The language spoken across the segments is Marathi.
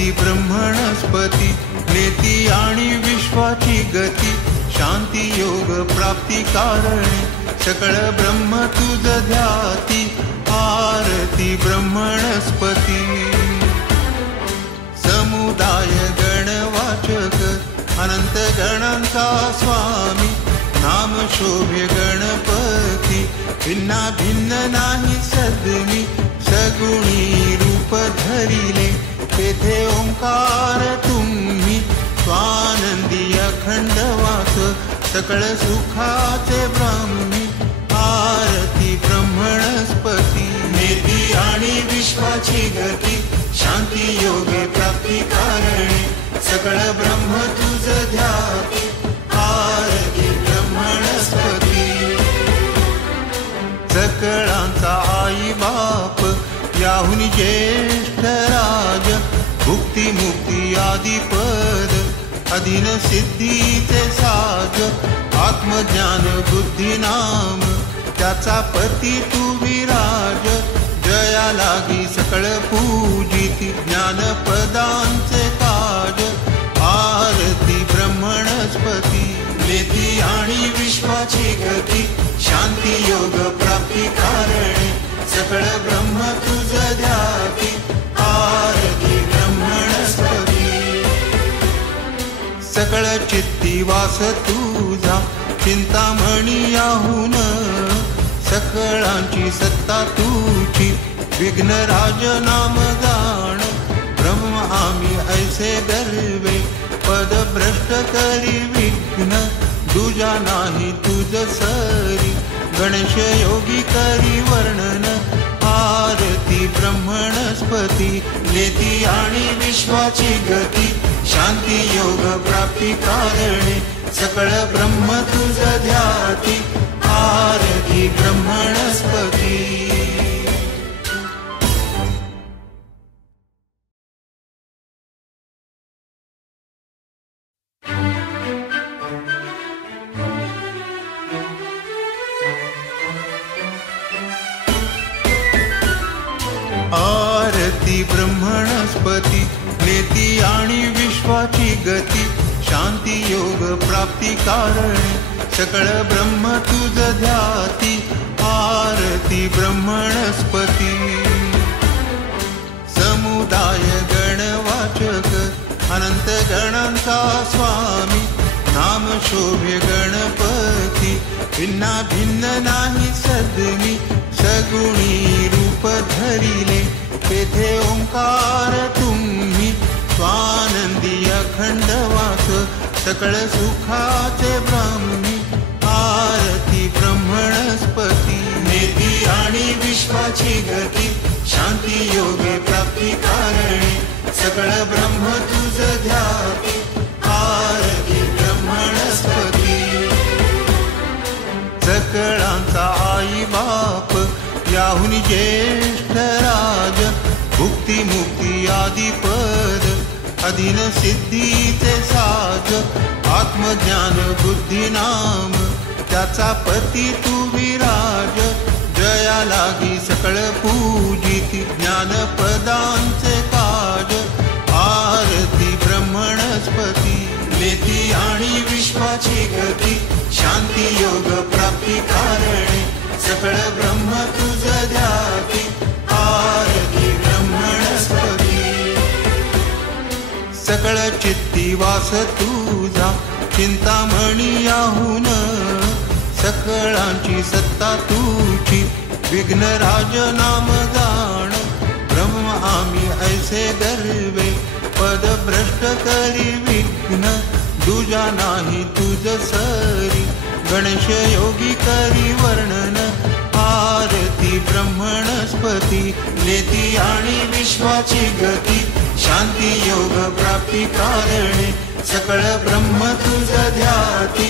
आरती ब्रह्मणस्पती नेती आणि विश्वाची गती शांती योग प्राप्ती कारणे सकळ ब्रह्म तुझ ध्याती आरती ब्रह्मणस्पती समुदाय गणवाचक अनंत गणांचा स्वामी नाम शोभे गणपती भिन्ना भिन्न नाही सद्मी सगुणी रूप धरिले तेथे ओंकार तुम्ही स्वानंदी अखंड वास सकळ सुखाचे ब्राह्मी आरती ब्रह्मणस्पती नेती आणि विश्वाची गती शांती योगे प्राप्ती कारणे सकळ ब्रह्म तुझ ध्याती आरती ब्रह्मणस्पती सकळांचा आई बाप याहुनी ज्येष्ठ राज भुक्ती मुक्ती आदिपद अधीन सिद्धीचे साज आत्मज्ञान बुद्धी नाम त्याचा पती तू विराज जया लागी सकळ पूजिती ज्ञानपदांचे काज आरती ब्रह्मणस्पती नेती आणि विश्वाची गती शांती योग प्राप्ती कारणे सकळ ब्रह्म तुझ ध्याती आरती ब्रह्मणस्पती सकळ चित्ती वास तुझा चिंतामणी याहून सकळांची सत्ता तुझी विघ्नराज नाम गाण ब्रह्म आम्ही ऐसे गर्वे पद भ्रष्ट करी विघ्न दुजा नाही तुझ सरी गणेश योगी करी वर्णन आरती ब्रह्मणस्पती नेती आणि विश्वाची गती शांती योग प्राप्ती कारणे सकळ ब्रह्म तुझ ध्याती आरती ब्रह्मणस्पती आरती ब्रह्मणस्पती नेती आणि विश्वाची गती शांती योग प्राप्ती कारणे सकळ ब्रह्म तुझ ध्याती आरती ब्रह्मणस्पती समुदाय गणवाचक अनंत गणांचा स्वामी नाम शोभे गणपती भिन्ना भिन्न नाही सद्मी सगुणी रूप धरिले तेथे ओंकार तुम्ही स्वानंदी अखंड वास सकळ सुखाचे ब्राह्मी आरती ब्रह्मणस्पती नेती आणि विश्वाची गती शांती योगे प्राप्ती कारणे सकळ ब्रह्म तुझ ध्याती आरती ब्रह्मणस्पती सकळांचा आई बाप याहुनी ज्येष्ठ राज भुक्ती मुक्ती आदिपद अधीन सिद्धीचे साज आत्मज्ञान बुद्धी नाम त्याचा पती तू विराज जया लागी सकळ पूजिती ज्ञानपदांचे काज आरती ब्रह्मणस्पती नेती आणि विश्वाची गती शांती योग प्राप्ती कारणे सकळ ब्रह्म तुझ ध्याती आरती ब्रह्मणस्पती सकळ चित्ती वास तुझा चिंतामणी याहून सकळांची सत्ता तुझी विघ्नराज नाम गाण ब्रह्म आम्ही ऐसे गर्वे पद भ्रष्ट करी विघ्न दुजा नाही तुझ सरी गणेश योगी करी वर्णन आरती ब्रह्मणस्पती नेती आणि विश्वाची गती शांती योग प्राप्ती कारणे सकळ ब्रह्म तुझ ध्याती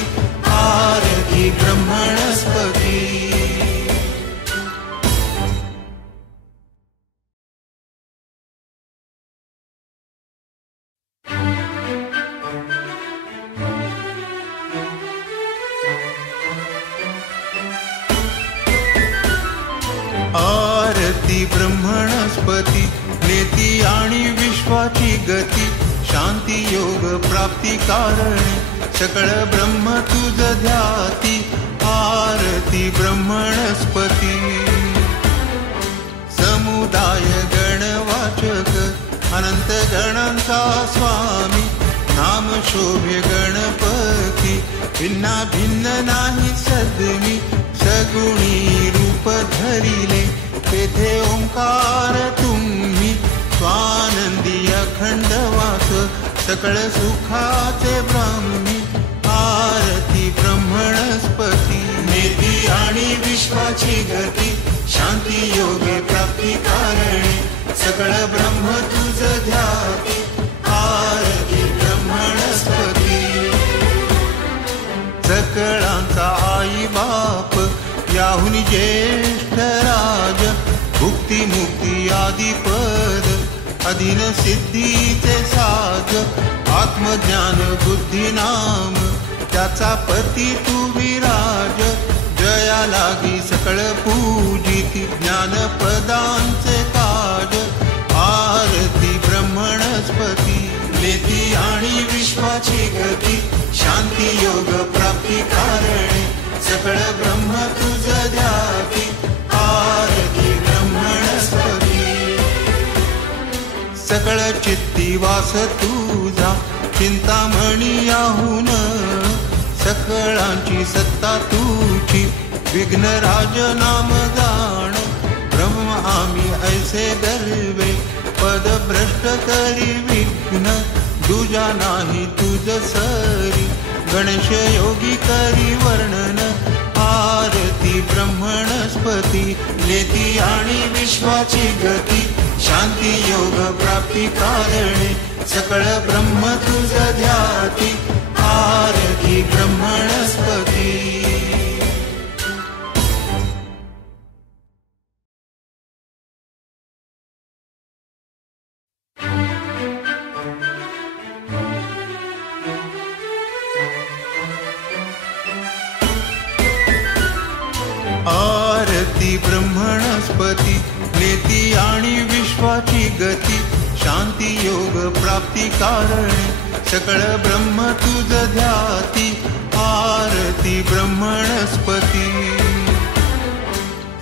आरती ब्रह्मणस्पती आरती ब्रह्मणस्पती नेती आणि विश्व विश्वाची गती शांती योग प्राप्ती कारणे सकळ ब्रह्म तुझ ध्याती आरती ब्रह्मणस्पती समुदाय गणवाचक अनंत गणांचा स्वामी नाम शोभे गणपती भिन्ना भिन्न नाही सद्मी सगुणी रूप धरिले तेथे ओंकार तुम्ही स्वानंदी अखंड वास सकळ सुखाचे ब्राह्मी आरती ब्रह्मणस्पती नेती आणि विश्वाची गती शांती योगे प्राप्ती कारणे सकळ ब्रह्म तुझ ध्याती आरती ब्रह्मणस्पती सकळांचा आई बाप याहुनी ज्येष्ठ राज भुक्ती मुक्ती आदी पद अधीन सिद्धीचे साज आत्मज्ञान बुद्धी नाम त्याचा पती तू विराज जया लागी सकळ पूजिती ज्ञान पदांचे काज आरती ब्रह्मणस्पती नेती आणि विश्वाची गती शांती योग प्राप्ती कारणे सकळ ब्रह्म तुझ ध्याती आरती ब्रह्मणस्पती सकळ चित्ती वास तुझा चिंतामणी याहून सकळांची सत्ता तुझी विघ्नराज नाम जाण ब्रह्म आम्ही ऐसे दर्वे पद भ्रष्ट करी विघ्न तुझा नाही तुझ सरी गणेश योगी करी वर्णन आरती ब्रह्मणस्पती नेती आणि विश्वाची गती शांती योग प्राप्ती कारणे सकळ ब्रह्म तुझ ध्याती आरती ब्रह्मणस्पती आरती ब्रह्मणस्पती नेती आणि विश्वाची गती शांती योग प्राप्ती कारणे सकळ ब्रह्म तुझ ध्याती आरती ब्रह्मणस्पती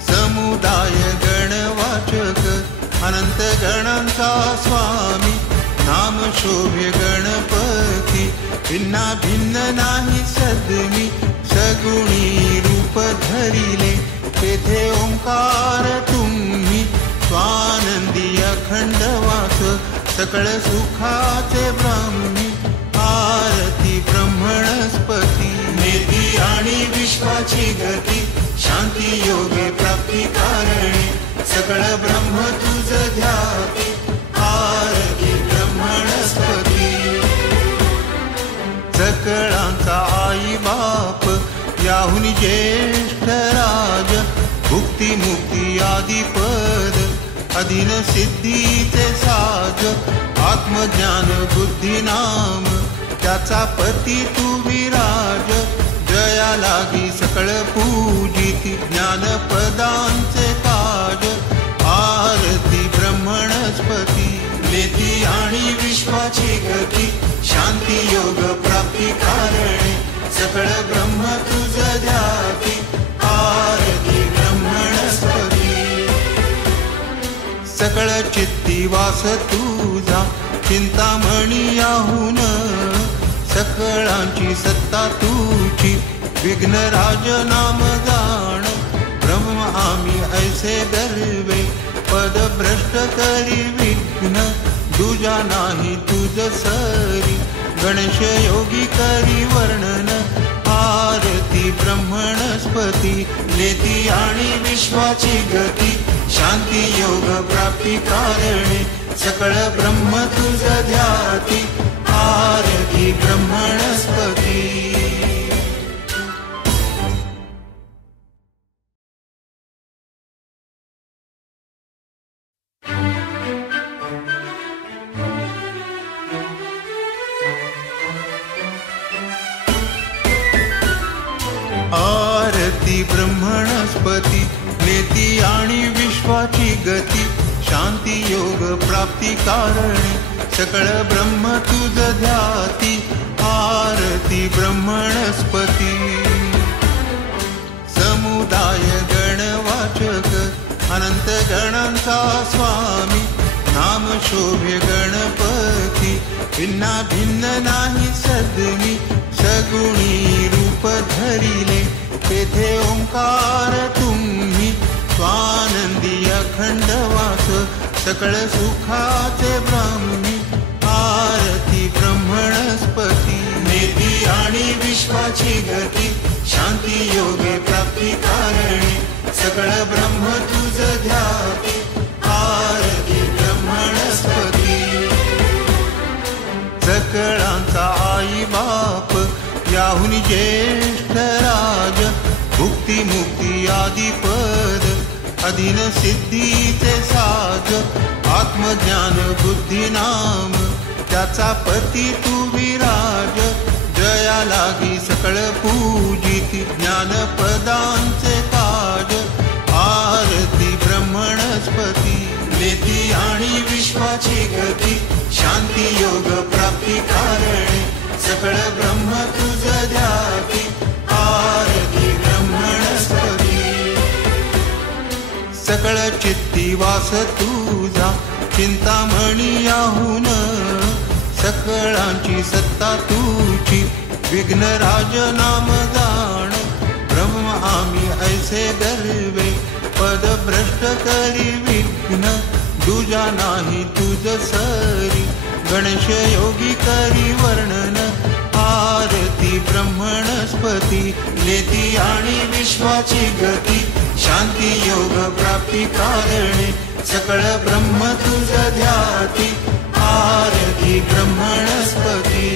समुदाय गणवाचक अनंत गणांचा स्वामी नाम शोभे गणपती भिन्ना भिन्न नाही सद्मी सगुणी रूप धरिले तेथे ओंकार तुम्ही स्वानंदी अखंड वास सकळ सुखाचे ब्राह्मी आरती ब्रह्मणस्पती नेती आणि विश्वाची गती शांती योगे प्राप्ती कारणे सकळ ब्रह्म तुझ ध्याती आरती ब्रह्मणस्पती सकळांचा आई बाप याहुनी ज्येष्ठ राज भुक्ती मुक्ती आदी पद अधीन सिद्धीचे साज आत्मज्ञान बुद्धी नाम त्याचा पती तू विराज जया लागी सकळ पूजिती ज्ञान पदांचे काज आरती ब्रह्मणस्पती नेती आणि विश्वाची गती शांती योग प्राप्ती कारणे सकळ ब्रह्म तुझ ध्याती आरती ब्रह्मणस्पती सकळ चित्ती वास तुझा चिंतामणी याहून सकळांची सत्ता तुझी विघ्नराज नाम जाण ब्रह्म आम्ही ऐसे दर्वे पद भ्रष्ट करी विघ्न तुझा नाही तुझ सरी गणेश योगी करी वर्णन आरती ब्रह्मणस्पती नेती आणि विश्वाची गती शांती योग प्राप्ती कारणे सकळ ब्रह्म तुझ ध्याती आरती ब्रह्मणस्पती आरती ब्रह्मणस्पती नेती आणि विश्वाची गती शांती योग प्राप्ती कारणे सकळ ब्रह्म तुझ ध्याती, आरती ब्रह्मणस्पती. समुदाय गणवाचक अनंत गणांचा स्वामी, नाम शोभे गणपती, भिन्ना भिन्न नाही सद्मी. सगुणी रूप धरिले तेथे ओंकार तुम्ही, स्वानंदी अखंड वास सकळ सुखाचे ब्राह्मी. आरती ब्रह्मणस्पती. नेती आणि विश्वाची गती, शांती योगे प्राप्ती कारणे, सकळ ब्रह्म तुझ ध्याती, आरती ब्रह्मणस्पती. सकळांचा आई बाप याहुनी ज्येष्ठ राज, भुक्ती मुक्ती आदी पद, अधीन सिद्धीचे साज. आत्मज्ञान बुद्धी नाम त्याचा पती तू विराज. जया लागी सकळ पूजिती, ज्ञानपदांचे ताज. आरती ब्रह्मणस्पती. नेती आणि विश्वाची गती, शांती योग प्राप्ती कारणे, सकळ ब्रह्म तुझ ध्याती, आरती ब्रह्मणस्पती. सकळ चित्ती वास तुझा, चिंतामणी याहून, सकळांची सत्ता तुझी, विघ्नराज नाम जाण. ब्रह्म आम्ही ऐसे गर्वे, पद भ्रष्ट करी विघ्न, तुझा नाही तुझ सरी, गणेश योगी करी वर्णन. आरती ब्रह्मणस्पती. नेती आणि विश्वाची गती, शांती योग प्राप्ती कारणे, सकळ ब्रह्म तुझ ध्याती, आरती ब्रह्मणस्पती.